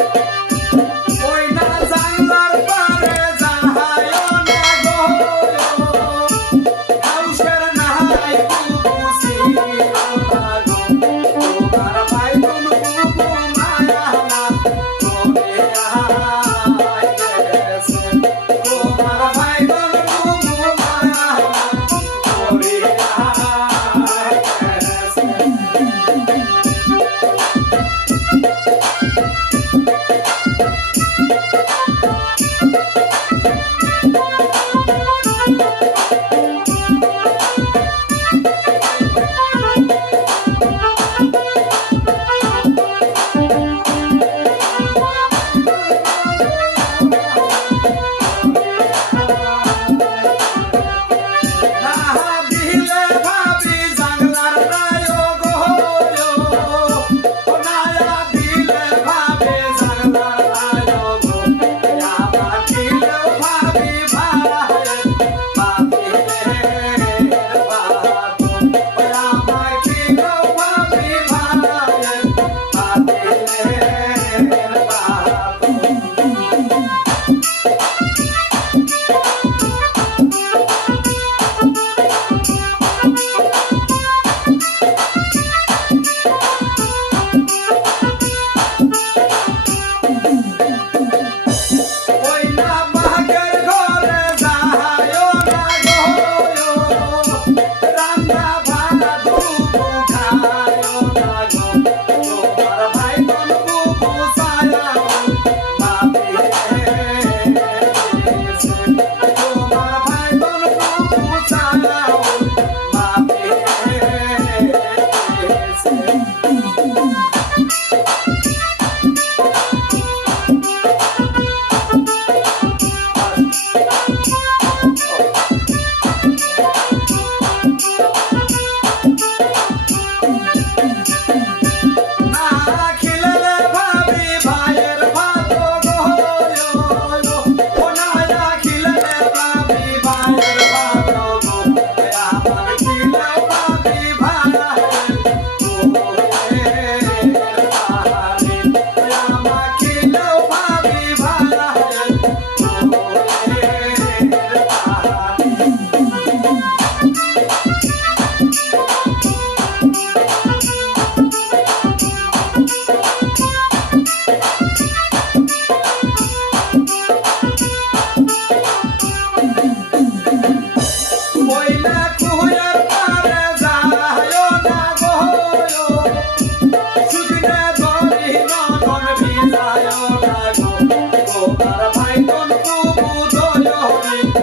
ওই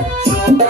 Thank you.